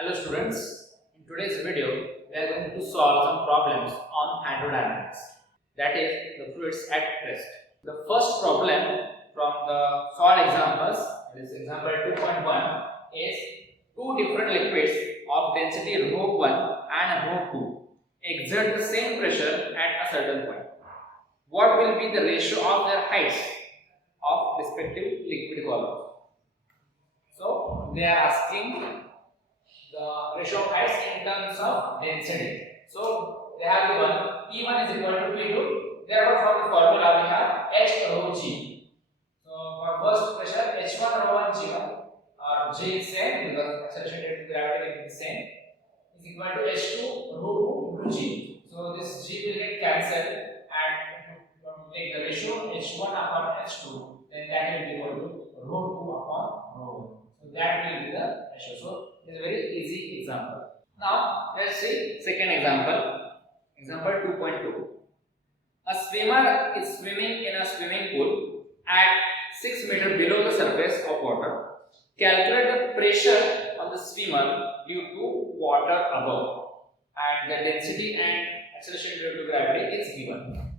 Hello students, in today's video we are going to solve some problems on hydrodynamics, that is the fluids at rest. The first problem from the solved examples, this example 2.1, is two different liquids of density ρ1 and ρ2 exert the same pressure at a certain point. What will be the ratio of their heights of respective liquid columns? So they are asking the ratio of heights in terms of density. So they have given P1 is equal to P2. Therefore, from the formula we have H rho G. So for first pressure H1 rho1 G1 or G is same because associated with gravity will be same is equal to H2 rho 2 into G. So this G will get cancelled and if you take the ratio H1 upon H2, then that will be equal to rho 2 upon rho 1. So that will be the ratio. So it is a very easy example. Now let's see second example. Example 2.2. A swimmer is swimming in a swimming pool at 6 meters below the surface of water. Calculate the pressure on the swimmer due to water above, and the density and acceleration due to gravity is given.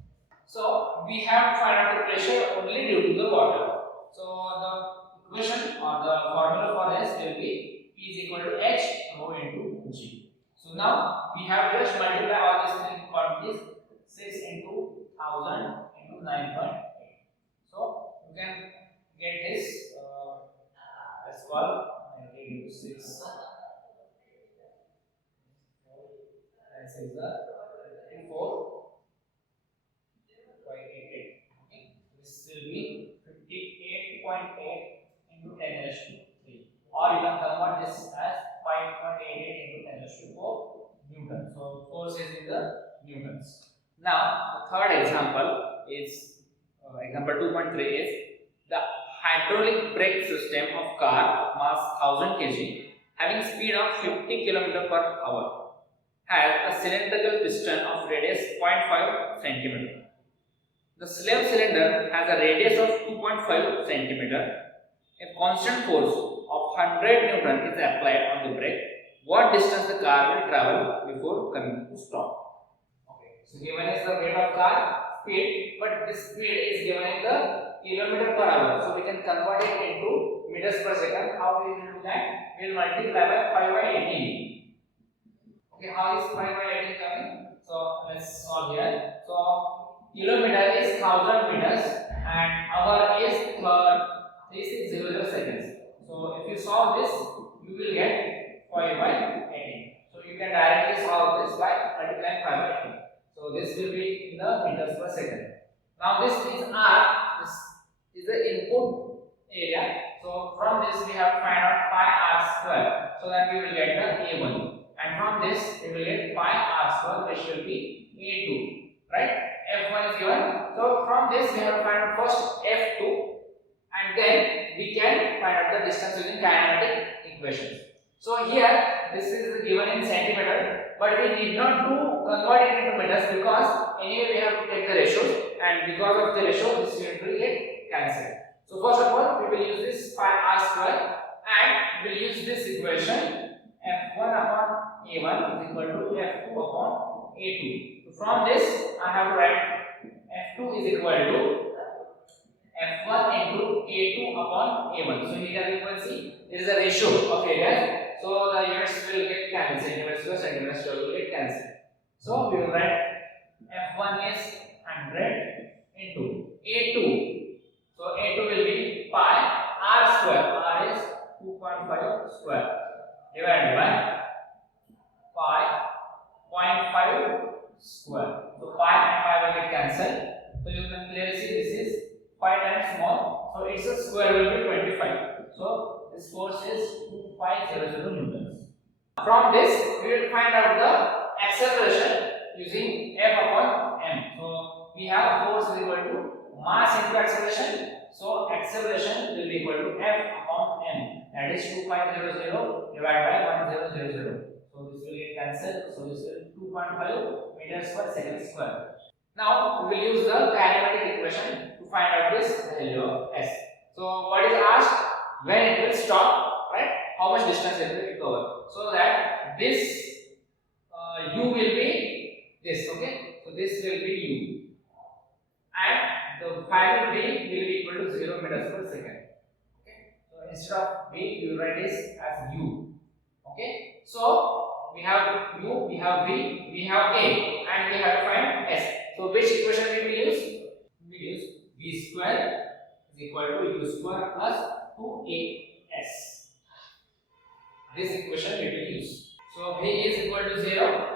So we have to find out the pressure only due to the water. So the equation or the formula for this will be P is equal to H rho into G. So now we have just multiply all these three quantities, 6 into 1000 into 9.8. So you can get this, let's call 90 into 6. This is the 54 by 88. Okay. This will be 58.8 into 10 raised to 3. Or you can convert this as 5.88 into 10 raised to 4 Newton. So force is in the Newtons. Now the third example is example 2.3 is the hydraulic brake system of car mass 1000 kg having speed of 50 km per hour has a cylindrical piston of radius 0.5 cm. The slave cylinder has a radius of 2.5 cm. A constant force of 100 Newton is applied on the brake. What distance the car will travel before coming to stop? Okay, so given is the weight of car, speed, but this speed is given in the kilometer per hour. So we can convert it into meters per second. How we will do that? We will multiply by 5 by 18. Okay, how is 5 by 18 coming? So let's solve here. So kilometer is 1000 meters and hour is 3600 seconds. So if you solve this, you will get 5 by 18. So you can directly solve this by multiplying 5 by 18. So this will be in the meters per second. Now this is R. This is the input area. So from this we have to find out pi r square. So that we will get the A1. And from this we will get pi r square, which will be A2. Right? F1 is given. So from this we have to find out first F2. And then we can find out the distance using kinematic equations. So here this is given in centimeter, but we need not to convert it into meters because anyway we have to take the ratios, and because of the ratio this will get cancelled. So first of all we will use this pi r square and we will use this equation F1 upon A1 is equal to F2 upon A2. So from this I have to write F2 is equal to F1 into A2 upon A1. So here you can see there is a ratio of areas. So the units will get cancelled. Centimeters to centimeters will get cancelled. So we will write F1 is 100 into A2. So A2 will be pi r square. R is 2.5 square divided by pi 0.5 square. So pi and pi will get cancelled. So you can clearly see this is 5 times small, so its square will be 25. So this force is 2500 newtons. From this, we will find out the acceleration using F upon m. So we have force is equal to mass into acceleration. So acceleration will be equal to F upon m. That is 2500 divided by 1000. So this will get cancelled. So this will 2.5 meters per second square. Now we will use the kinematic equation to find out this value of S. So what is asked? When it will stop, right? How much distance it will cover? So that this u will be this. Okay, so this will be u, and the final v will be equal to 0 meters per second. Okay, so instead of v, you write this as u. Okay, so we have u, we have v, we have a, and we have to find s. So which equation we will use? We will use v square is equal to u square plus 2as. This equation we will use. So v is equal to 0.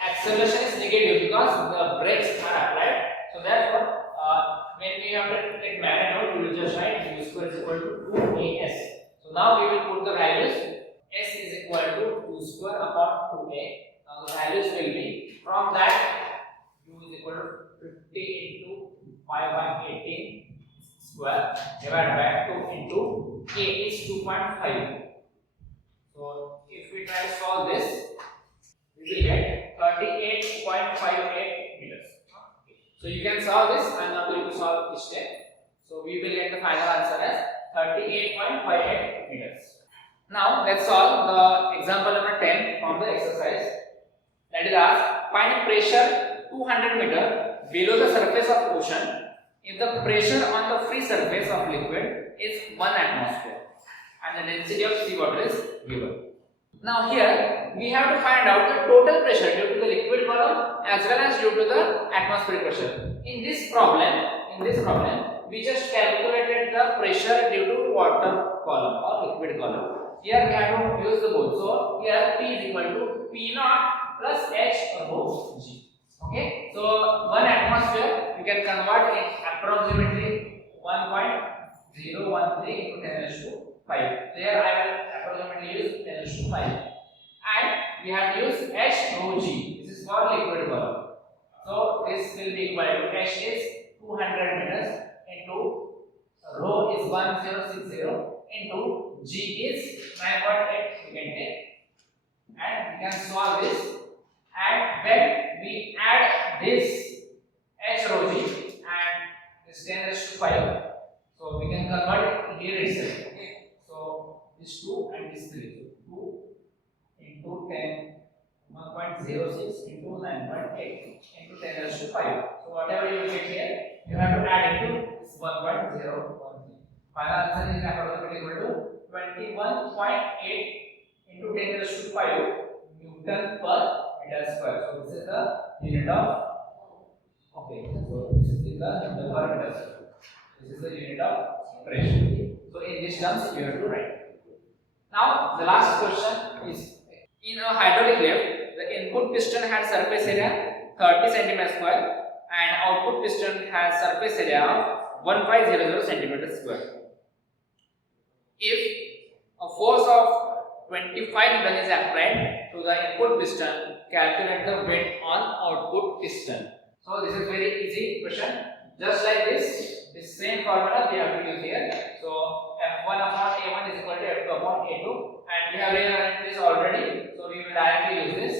Acceleration is negative because the brakes are applied. So therefore, when we have to take manual, we will just write u square is equal to 2as. So now we will put the values. S is equal to 2 square upon 2a. Now the values will be, from that, u is equal to 50 into 5 by 18 square divided by 2 into a is 2.5. So if we try to solve this, we will get 38.58 meters. So you can solve this. I am not going to solve each step. So we will get the final answer as 38.58 meters. Now let's solve the example number 10 from the exercise. That is asked, find pressure 200 meter below the surface of ocean if the pressure on the free surface of liquid is 1 atmosphere and the density of seawater is given. Now here we have to find out the total pressure due to the liquid column as well as due to the atmospheric pressure. In this problem, we just calculated the pressure due to water column or liquid column. Here we have to use the both. So here P is equal to P naught plus H rho G. Okay. So 1 atmosphere you can convert it approximately 1.013 into 10 raised to 5. So here I will approximately use 10 raised to 5. And we have to use H rho G. This is for liquid column. So this will be equal to H is 200 meters into rho is 1060 into G is 9.8 we can take, and we can solve this, and when we add this H rho G and this 10 raised to 5, so we can convert it here itself. Okay, so this 2 and this 3, so 2 into 10, 1.06 into 9.8 into 10 raised to 5. So whatever you get here, you have to add into this 1.013. Final answer is approximately equal to 21.8 into 10 raised to 5 Newton per meter square. So this is the unit of, okay, so this is the Newton per meter square. This is the unit of pressure. So in these terms you have to write. Now the last question is, in a hydraulic lift, the input piston has surface area 30 cm square and output piston has surface area of 1500 cm square. If a force of 25 Newton is applied to the input piston, calculate the weight on output piston. So this is very easy question. Just like this same formula we have to use here. So F1 upon A1 is equal to F2 upon A2, and we have rearranged this already. So we will directly use this.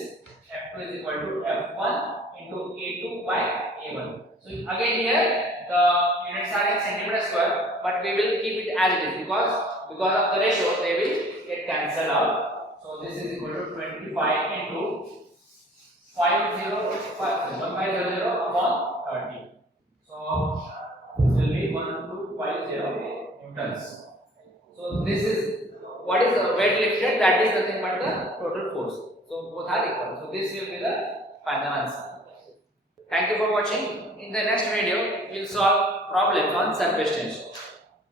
F2 is equal to F1 into A2 by A1. So again here the units are in centimeter square, but we will keep it as it is because of the ratio they will get cancelled out. So this is equal to 25 into 1500 upon 30. So this will be 1250 newtons. So this is what is the weight lifted, that is nothing but the total force. So both are equal. So this will be the final answer. Thank you for watching. In the next video, we will solve problems on surface tension.